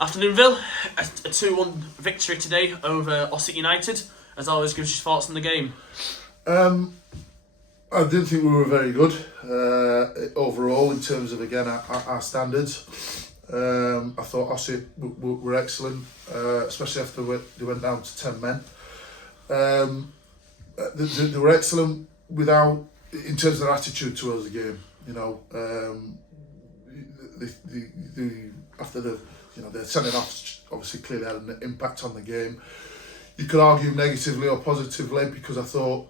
Afternoon, Vill. A 2-1 victory today over Ossett United. As always, give us your thoughts on the game. I didn't think we were very good overall in terms of, again, our standards. I thought Ossett were excellent, especially after they went down to 10 men. They were excellent without, in terms of their attitude towards the game. You know, after their sending off obviously clearly had an impact on the game. You could argue negatively or positively, because I thought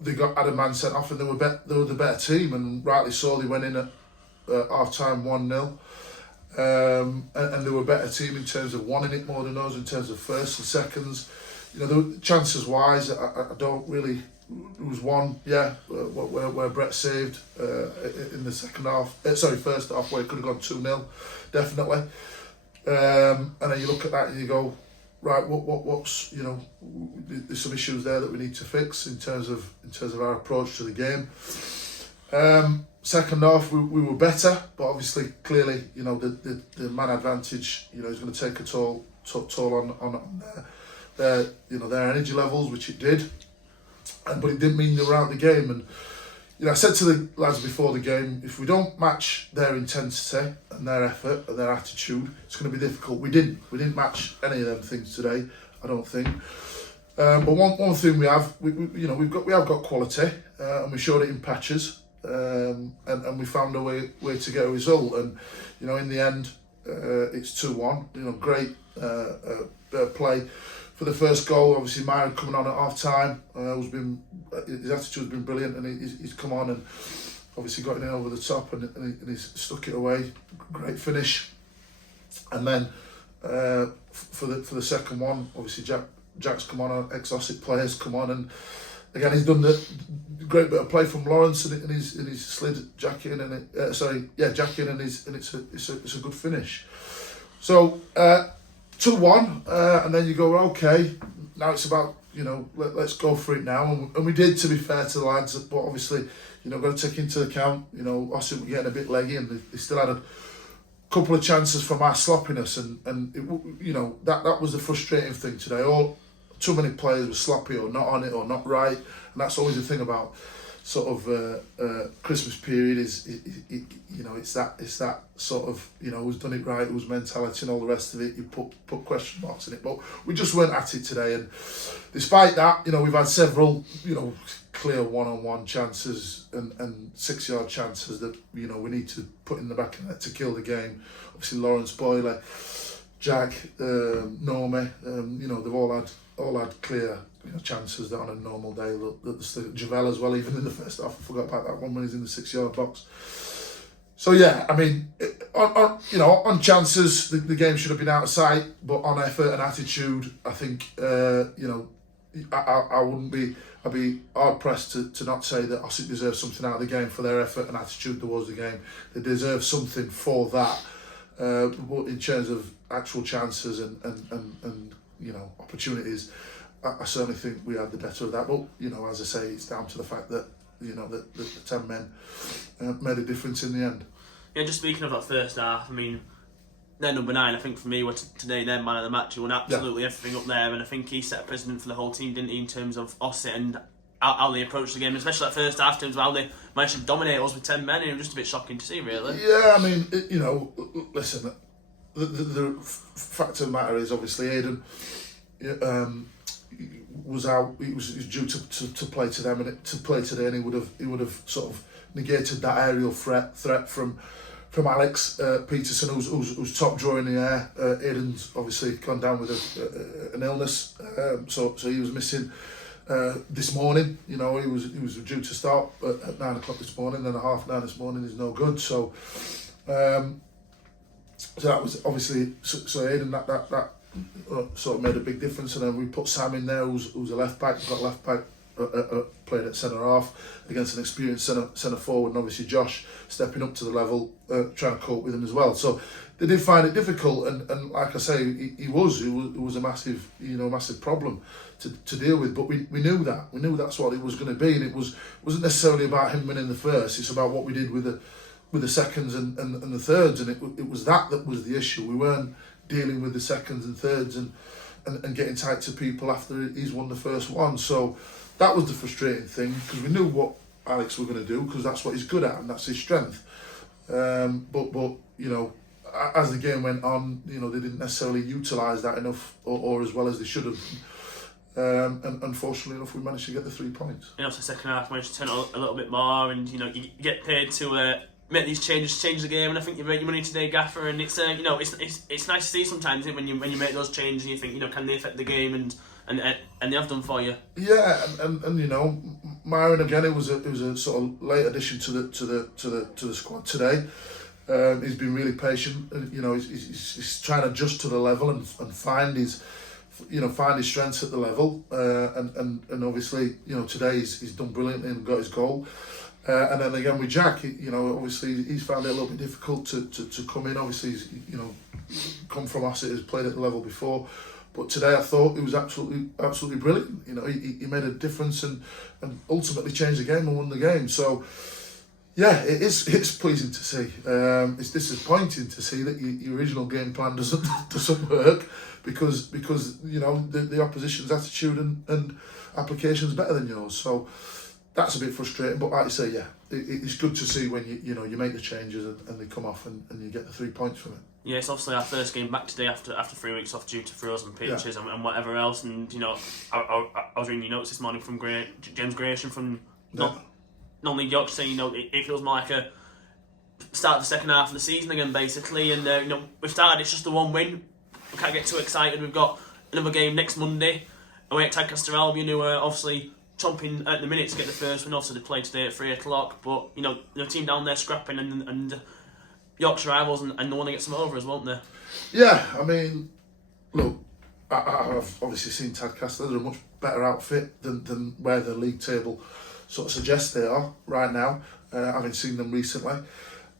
they had a man sent off and they were the better team, and rightly so. They went in at half time 1-0, and they were a better team in terms of wanting it more than us, in terms of first and seconds. You know, chances wise, I don't really. There was one, where Brett saved in the first half, where it could have gone 2-0, definitely. And then you look at that and you go, right, what's there's some issues there that we need to fix in terms of our approach to the game. Second half we were better, but obviously clearly the man advantage is going to take a toll on their energy levels, which it did. But it didn't mean they were out of the game. And I said to the lads before the game, if we don't match their intensity and their effort and their attitude, it's going to be difficult. We didn't match any of them things today, I don't think. But one thing we have got quality, and we showed it in patches, and we found a way to get a result. And in the end, it's 2-1. Great play. For the first goal, obviously Myron coming on at half time, his attitude's been brilliant, and he's come on and obviously got it in over the top, and he's stuck it away. Great finish. And then for the second one, obviously Jack's come on, ex-Ossett players come on, and again he's done the great bit of play from Lawrence, and he's slid Jack in, and Jack in, and it's a good finish. So. 2-1, and then you go, okay, now it's about, let's go for it now. And we did, to be fair to the lads, but obviously, got to take into account, Ossett were getting a bit leggy, and they still had a couple of chances from our sloppiness, and that was the frustrating thing today. Too many players were sloppy or not on it or not right, and that's always the thing about sort of Christmas period is it's that sort of who's done it right, whose mentality and all the rest of it. You put question marks in it, but we just weren't at it today. And despite that, we've had several clear one-on-one chances and 6-yard chances that we need to put in the back of the net to kill the game. Obviously Lawrence, Boyle, Jack, Normie, they've all had clear chances that on a normal day. Javel as well, even in the first half, I forgot about that one when he's in the 6-yard box. So yeah, I mean, on chances, the game should have been out of sight, but on effort and attitude, I think I wouldn't be. I'd be hard pressed to not say that Ossett deserves something out of the game for their effort and attitude towards the game. They deserve something for that. But in terms of actual chances and opportunities, I certainly think we had the better of that. But as I say, it's down to the fact that that the 10 men made a difference in the end. Yeah, just speaking of that first half, I mean, their number 9, I think for me, today their man of the match. He won absolutely everything up there, and I think he set a precedent for the whole team, didn't he, in terms of Ossett and how they approached the game, especially that first half, in terms of how they managed to dominate us with 10 men. And it was just a bit shocking to see, really. Yeah, I mean, listen, the fact of the matter is, obviously, Aidan was out. He was due to play to them, and to play today, and he would have sort of negated that aerial threat from Alex Peterson, who's top drawer in the air. Aidan's obviously gone down with an illness, so he was missing this morning. He was due to start at 9 o'clock this morning, and at 9:30 this morning is no good. So that was obviously so Aidan that sort of made a big difference. And then we put Sam in there, who's a left back. We've got left back playing at centre half against an experienced centre forward, and obviously Josh stepping up to the level, trying to cope with him as well. So they did find it difficult, and like I say, it was a massive problem to deal with. But we knew that's what it was going to be, and wasn't necessarily about him winning the first. It's about what we did with the seconds and the thirds, and it was that was the issue. We weren't dealing with the seconds and thirds and getting tight to people after he's won the first one. So that was the frustrating thing, because we knew what Alex were going to do, because that's what he's good at and that's his strength. But you know, as the game went on, you know, they didn't necessarily utilise that enough or as well as they should have. And unfortunately enough, we managed to get the 3 points. You know, so second half managed to turn a little bit more, and you know, you get paid to make these changes, change the game, and I think you've made your money today, Gaffer. And it's you know, it's nice to see sometimes when you make those changes and you think, you know, can they affect the game, and they have done for you. Yeah, and you know, Myron again, it was a sort of late addition to the squad today. He's been really patient, and you know, he's trying to adjust to the level and find his strengths at the level, and obviously, you know, today he's done brilliantly and got his goal. And then again with Jack, you know, obviously he's found it a little bit difficult to come in. Obviously, he's, you know, come from Ossett, has played at the level before, but today I thought he was absolutely brilliant. You know, he made a difference and ultimately changed the game and won the game. So yeah, it's pleasing to see. It's disappointing to see that your original game plan doesn't work, because you know the opposition's attitude and application is better than yours. So that's a bit frustrating. But like you say, yeah, it's good to see when you make the changes and they come off and you get the 3 points from it. Yeah, it's obviously our first game back today after 3 weeks off due to frozen pitches and whatever else. And you know, I was reading your notes this morning from James Grayson from non-league Yorkshire saying, you know, it feels more like a start of the second half of the season again, basically. And you know, we've started, it's just the one win. We can't get too excited. We've got another game next Monday away at Tadcaster Albion, who are obviously chomping at the minute to get the first win. Also, they play today at 3 o'clock. But you know, the team down there scrapping and Yorkshire rivals, and they want to get some over us, won't they? Yeah, I mean, look, I've obviously seen Tadcaster. They're a much better outfit than where the league table sort of suggests they are right now, having seen them recently.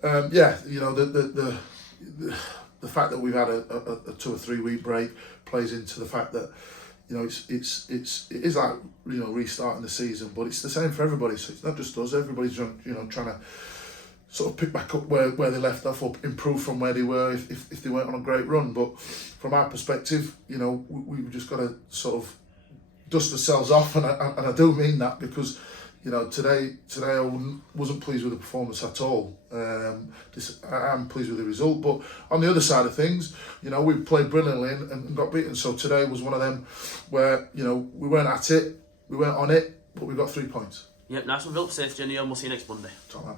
Yeah, you know, the fact that we've had a 2 or 3 week break plays into the fact that, you know, it is like, you know, restarting the season, but it's the same for everybody. So it's not just us. Everybody's, you know, trying to sort of pick back up where they left off, or improve from where they were if they weren't on a great run. But from our perspective, you know, we've just got to sort of dust ourselves off, and I do mean that, because, you know, today I wasn't pleased with the performance at all. I'm pleased with the result, but on the other side of things, you know, we played brilliantly and got beaten. So today was one of them where, you know, we weren't at it, we weren't on it, but we got 3 points. Yep, nice one, Philip. Safe journey home. We'll see you next Monday. Top man.